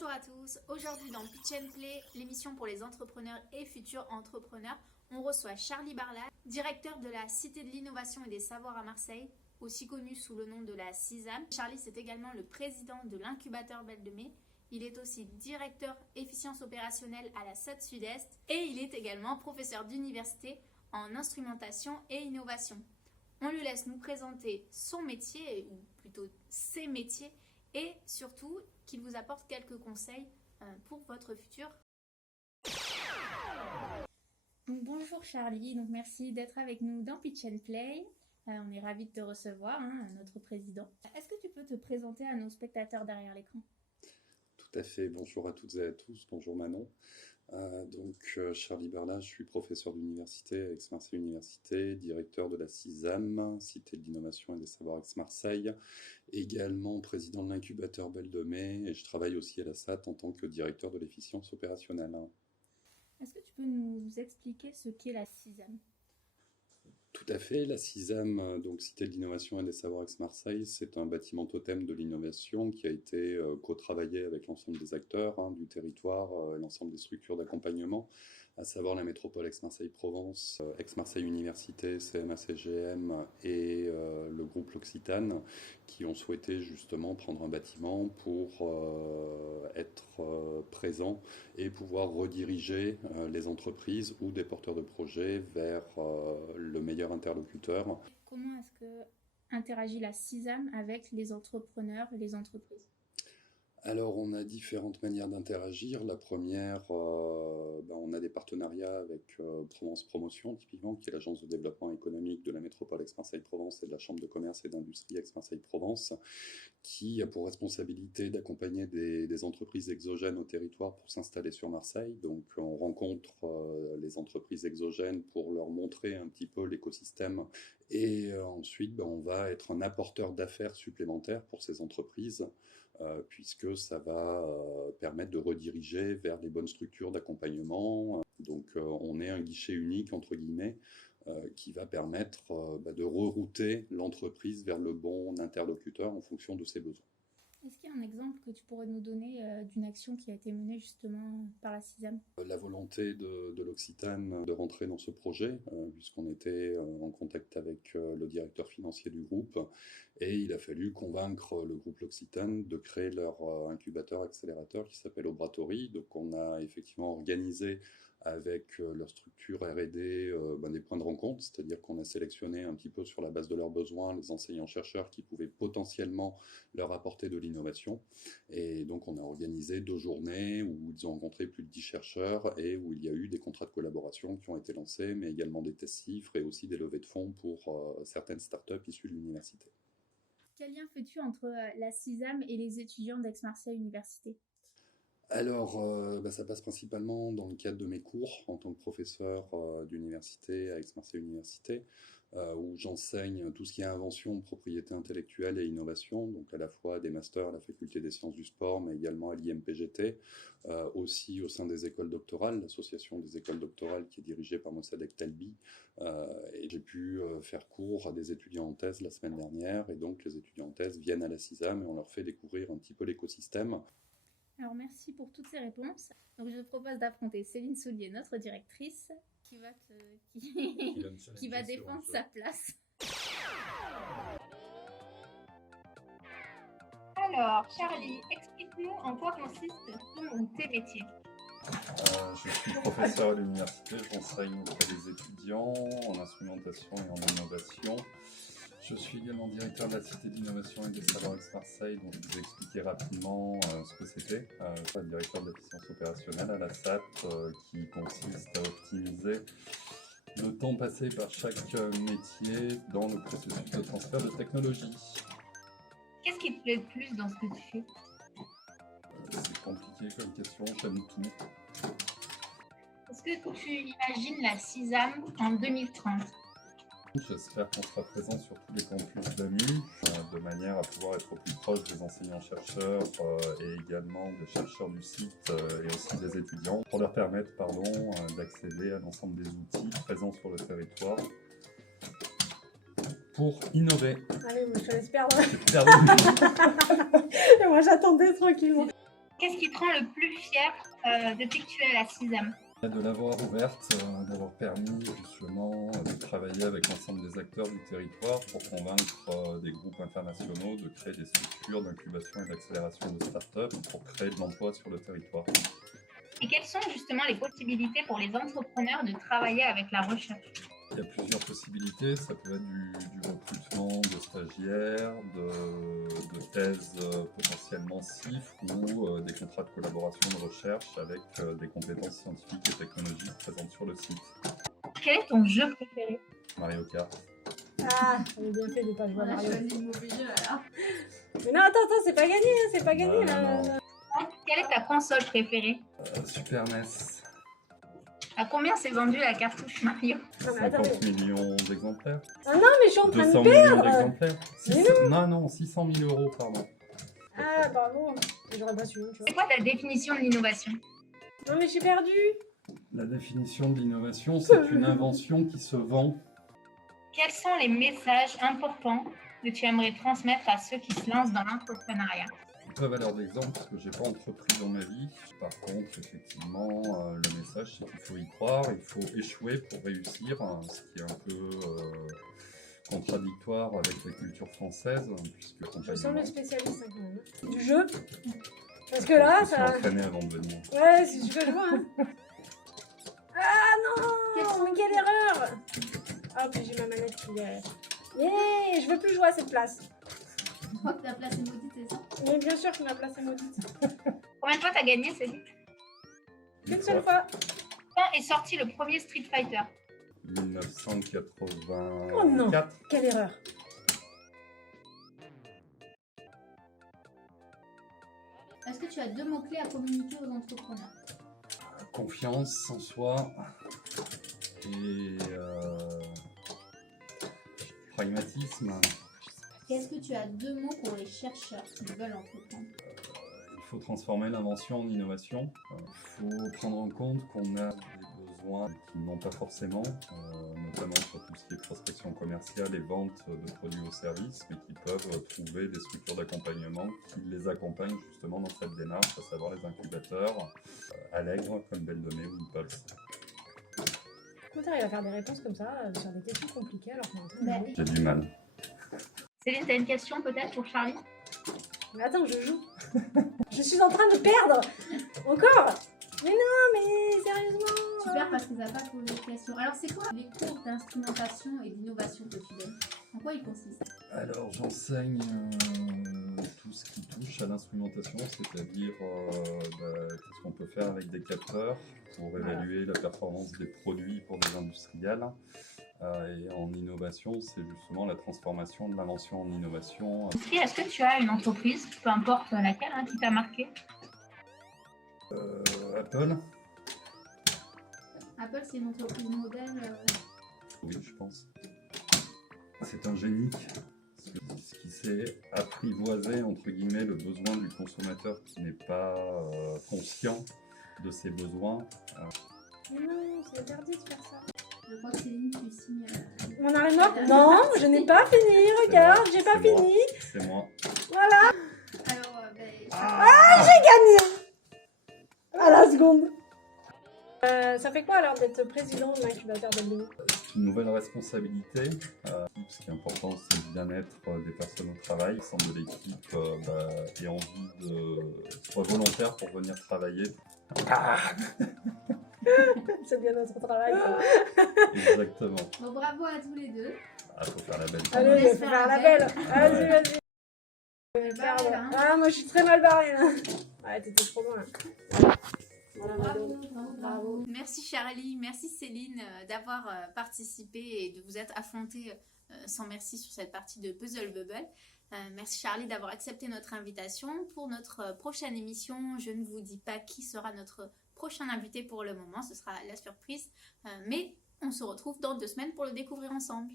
Bonjour à tous, aujourd'hui dans Pitch and Play, l'émission pour les entrepreneurs et futurs entrepreneurs, on reçoit Charlie Barla, directeur de la Cité de l'Innovation et des Savoirs à Marseille, aussi connu sous le nom de la CISAM. Charlie, c'est également le président de l'incubateur Belle de Mai. Il est aussi directeur efficience opérationnelle à la SAT Sud-Est et il est également professeur d'université en instrumentation et innovation. On lui laisse nous présenter son métier, ou plutôt ses métiers, et surtout qu'il vous apporte quelques conseils pour votre futur. Donc, bonjour Charlie, donc merci d'être avec nous dans Pitch and Play. On est ravis de te recevoir, notre président. Est-ce que tu peux te présenter à nos spectateurs derrière l'écran ? Tout à fait, bonjour à toutes et à tous, bonjour Manon. Charlie Barla, je suis professeur d'université à Aix-Marseille Université, directeur de la CISAM, Cité de l'Innovation et des Savoirs Aix-Marseille, également président de l'incubateur Belle de Mai et je travaille aussi à la SAT en tant que directeur de l'efficience opérationnelle. Est-ce que tu peux nous expliquer ce qu'est la CISAM ? Tout à fait, la CISAM, donc Cité de l'Innovation et des Savoirs Aix-Marseille, c'est un bâtiment totem de l'innovation qui a été co-travaillé avec l'ensemble des acteurs du territoire, l'ensemble des structures d'accompagnement, à savoir la métropole Aix-Marseille-Provence, Aix-Marseille Université, CMA-CGM et le groupe L'Occitane, qui ont souhaité justement prendre un bâtiment pour être présents et pouvoir rediriger les entreprises ou des porteurs de projets vers le meilleur interlocuteur. Comment est-ce que interagit la CISAM avec les entrepreneurs et les entreprises ? Alors, on a différentes manières d'interagir. La première, on a des partenariats avec Provence Promotion, typiquement, qui est l'agence de développement économique de la métropole Aix-Marseille-Provence et de la Chambre de commerce et d'industrie Aix-Marseille-Provence, qui a pour responsabilité d'accompagner des entreprises exogènes au territoire pour s'installer sur Marseille. Donc, on rencontre les entreprises exogènes pour leur montrer un petit peu l'écosystème. Et ensuite, on va être un apporteur d'affaires supplémentaire pour ces entreprises, puisque ça va permettre de rediriger vers les bonnes structures d'accompagnement. Donc on est un guichet unique, entre guillemets, qui va permettre de rerouter l'entreprise vers le bon interlocuteur en fonction de ses besoins. Est-ce qu'il y a un exemple que tu pourrais nous donner d'une action qui a été menée justement par la CISAM ? La volonté de l'Occitane de rentrer dans ce projet, puisqu'on était en contact avec le directeur financier du groupe, et il a fallu convaincre le groupe L'Occitane de créer leur incubateur accélérateur qui s'appelle Obratory. Donc on a effectivement organisé avec leur structure R&D des points de rencontre, c'est-à-dire qu'on a sélectionné un petit peu sur la base de leurs besoins les enseignants-chercheurs qui pouvaient potentiellement leur apporter de l'innovation. Et donc on a organisé 2 journées où ils ont rencontré plus de 10 chercheurs et où il y a eu des contrats de collaboration qui ont été lancés, mais également des tests chiffres et aussi des levées de fonds pour certaines startups issues de l'université. Quel lien fais-tu entre la CISAM et les étudiants d'Aix-Marseille Université ? Alors, ça passe principalement dans le cadre de mes cours en tant que professeur d'université à Aix-Marseille Université, où j'enseigne tout ce qui est invention, propriété intellectuelle et innovation, donc à la fois des masters à la faculté des sciences du sport, mais également à l'IMPGT, aussi au sein des écoles doctorales, l'association des écoles doctorales qui est dirigée par Mossadegh Talbi, et j'ai pu faire cours à des étudiants en thèse la semaine dernière, et donc les étudiants en thèse viennent à la CISAM et on leur fait découvrir un petit peu l'écosystème. Alors merci pour toutes ces réponses. Donc je te propose d'affronter Céline Soulier, notre directrice, qui va défendre sa place. Alors Charlie, explique-nous en quoi consistent ton ou tes métiers. Je suis professeur à l'université, j'enseigne auprès des étudiants en instrumentation et en innovation. Je suis également directeur de la Cité d'innovation et des Savoirs Aix-Marseille, donc je vais vous expliquer rapidement ce que c'était. Je suis directeur de l'efficience opérationnelle à la SAT, qui consiste à optimiser le temps passé par chaque métier dans le processus de transfert de technologie. Qu'est-ce qui te plaît le plus dans ce que tu fais ? C'est compliqué comme question, j'aime tout. Est-ce que tu imagines la CISAM en 2030 ? J'espère qu'on sera présent sur tous les campus d'AMU, de manière à pouvoir être au plus proche des enseignants-chercheurs et également des chercheurs du site et aussi des étudiants, pour leur permettre d'accéder à l'ensemble des outils présents sur le territoire pour innover. Allez, moi je te laisse perdre. Perdre. Moi j'attendais tranquillement. Qu'est-ce qui te rend le plus fier depuis que tu es à la sixième? De l'avoir ouverte, d'avoir permis justement de travailler avec l'ensemble des acteurs du territoire pour convaincre des groupes internationaux de créer des structures d'incubation et d'accélération de start-up pour créer de l'emploi sur le territoire. Et quelles sont justement les possibilités pour les entrepreneurs de travailler avec la recherche? Il y a plusieurs possibilités, ça peut être du recrutement de stagiaires, de thèses potentiellement CIF ou des contrats de collaboration de recherche avec des compétences scientifiques et technologiques présentes sur le site. Quel est ton jeu préféré? Mario Kart. Ah, j'avais bien fait de pas jouer à Mario. choisi le mauvais jeu alors. Mais non, attends, c'est pas gagné, hein, c'est pas gagné là. Non. Quelle est ta console préférée? Super NES. À combien s'est vendue la cartouche Mario? Non, mais attendez. 50 millions d'exemplaires. Ah non, mais je suis en train 200 de millions perdre. d'exemplaires. Non, 600 000 euros, pardon. Ah, pardon, j'aurais pas su, tu vois. C'est quoi ta définition de l'innovation? Non, mais j'ai perdu. La définition de l'innovation, c'est une invention qui se vend. Quels sont les messages importants que tu aimerais transmettre à ceux qui se lancent dans l'entrepreneuriat? Pas valeur d'exemple parce que j'ai pas entrepris dans ma vie. Par contre, effectivement, le message c'est qu'il faut y croire, il faut échouer pour réussir, hein, ce qui est un peu contradictoire avec la culture française, puisque Je sens le spécialiste hein, quand même. Du jeu. Parce que là, je me suis ça. entraîné avant de venir. Ouais, si tu veux le voir. Ah non, mais quelle erreur. Ah, puis j'ai ma manette qui est. Yeah, je veux plus jouer à cette place. Je crois que ta place est maudite, c'est ça? Mais bien sûr que ma place est maudite. Combien de fois t'as gagné, Céline? Qu'une seule fois. Quand est sorti le premier Street Fighter? 1984. Oh non. Quelle erreur. Est-ce que tu as 2 mots-clés à communiquer aux entrepreneurs? Confiance en soi et pragmatisme. Est-ce que tu as 2 mots pour les chercheurs qui veulent entreprendre? Il faut transformer l'invention en innovation. Il faut prendre en compte qu'on a des besoins qu'ils n'ont pas forcément, notamment sur tout ce qui est prospection commerciale et vente de produits ou services, mais qui peuvent trouver des structures d'accompagnement qui les accompagnent justement dans cette démarche, à savoir les incubateurs, Allègre, comme Belle Donnée ou Impulse. Comment t'arrives à faire des réponses comme ça sur des questions compliquées alors qu'on est en train de jouer? J'ai du mal. Céline, t'as une question peut-être pour Charlie? Mais attends, je joue. Je suis en train de perdre. Encore. Mais non, mais sérieusement. Super, parce que t'as pas posé de question. Alors, c'est quoi les cours d'instrumentation et d'innovation que tu donnes? En quoi ils consistent? Alors, j'enseigne tout ce qui touche à l'instrumentation, c'est-à-dire qu'est-ce qu'on peut faire avec des capteurs pour évaluer la performance des produits pour des industriels. Et en innovation, c'est justement la transformation de l'invention en innovation. Est-ce que tu as une entreprise, peu importe laquelle, qui t'a marqué? Apple, Apple, c'est une entreprise modèle. oui, je pense. C'est un génie, ce qui sait apprivoiser, entre guillemets, le besoin du consommateur qui n'est pas conscient de ses besoins. Mais non, c'est interdit de faire ça. Je crois que Céline, tu signes. Mon arrêt mort. Non, je n'ai pas fini. Regarde, j'ai pas c'est moi. fini. C'est moi. Voilà. Alors, J'ai gagné. À la seconde. Ça fait quoi alors d'être président de l'incubateur de Lille? C'est une nouvelle responsabilité. Ce qui est important, c'est le bien-être des personnes au travail. L'ensemble de l'équipe ait envie de soit volontaire pour venir travailler. C'est bien notre travail. Ça. Exactement. bon, bravo à tous les deux. Faut faire la belle. Allez, je vais faire la belle. Vas-y, vas-y. Je vais perdre. Hein. Ah, moi je suis très mal barrée là. Ouais, t'étais trop loin là. Voilà, Bravo. Merci Charlie, merci Céline d'avoir participé et de vous être affrontés sans merci sur cette partie de Puzzle Bubble. Merci Charlie d'avoir accepté notre invitation. Pour notre prochaine émission, je ne vous dis pas qui sera notre prochain invité pour le moment, ce sera la surprise. Mais on se retrouve dans 2 semaines pour le découvrir ensemble.